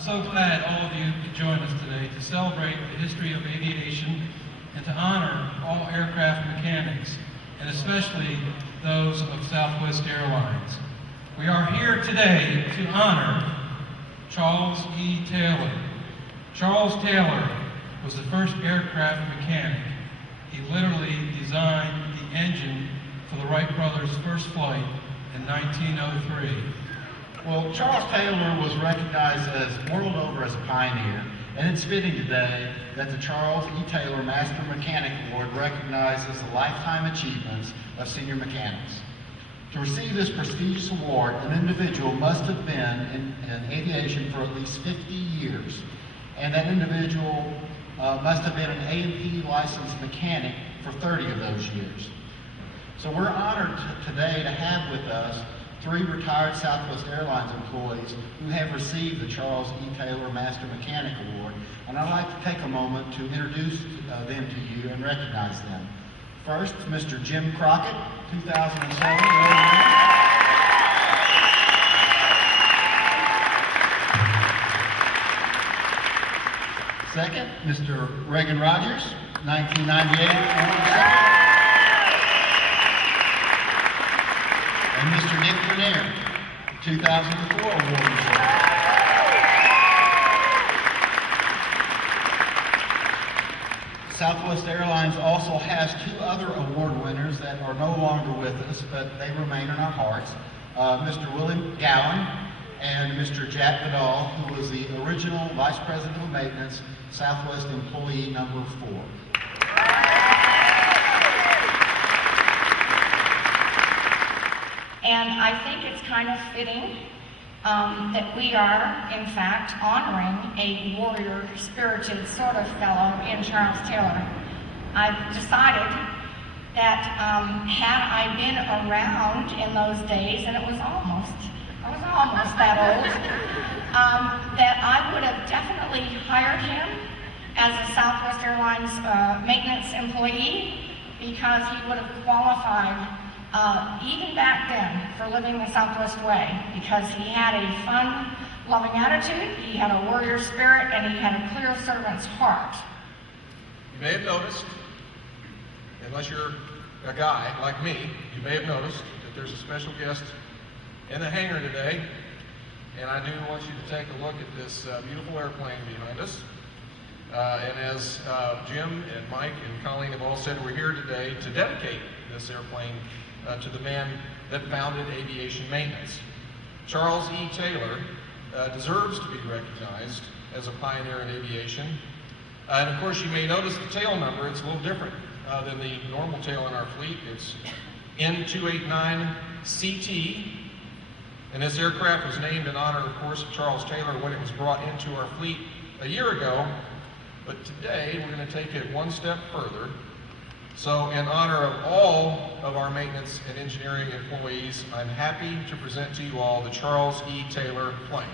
so glad all of you could join us today to celebrate the history of aviation and to honor all aircraft mechanics, and especially those of Southwest Airlines. We are here today to honor Charles E. Taylor. Charles Taylor was the first aircraft mechanic. He literally designed the engine for the Wright Brothers' first flight in 1903. Well, Charles Taylor was recognized as world over as a pioneer, and it's fitting today that the Charles E. Taylor Master Mechanic Award recognizes the lifetime achievements of senior mechanics. To receive this prestigious award, an individual must have been in aviation for at least 50 years, and that individual must have been an A&P licensed mechanic for 30 of those years. So we're honored today to have with us 3 retired Southwest Airlines employees who have received the Charles E. Taylor Master Mechanic Award, and I'd like to take a moment to introduce them to you and recognize them. First, Mr. Jim Crockett, 2007. Second, Mr. Reagan Rogers, 1998. And Mr. Nick Bernier, 2004 award recipient. Southwest Airlines also has 2 other award winners that are no longer with us, but they remain in our hearts. Mr. William Gowan and Mr. Jack Vidal, who was the original Vice President of Maintenance, Southwest employee number 4. And I think it's kind of fitting that we are, in fact, honoring a warrior-spirited sort of fellow in Charles Taylor. I've decided that had I been around in those days, and I was almost that old, that I would have definitely hired him as a Southwest Airlines maintenance employee, because he would have qualified even back then for living the Southwest way, because he had a fun, loving attitude, he had a warrior spirit, and he had a clear servant's heart. You may have noticed, unless you're a guy like me, you may have noticed that there's a special guest in the hangar today, and I do want you to take a look at this beautiful airplane behind us. And as Jim and Mike and Colleen have all said, we're here today to dedicate this airplane to the man that founded aviation maintenance. Charles E. Taylor deserves to be recognized as a pioneer in aviation. And of course, you may notice the tail number. It's a little different than the normal tail in our fleet. It's N289CT. And this aircraft was named in honor, of course, of Charles Taylor when it was brought into our fleet a year ago. But today, we're going to take it one step further. So in honor of all of our maintenance and engineering employees, I'm happy to present to you all the Charles E. Taylor plane.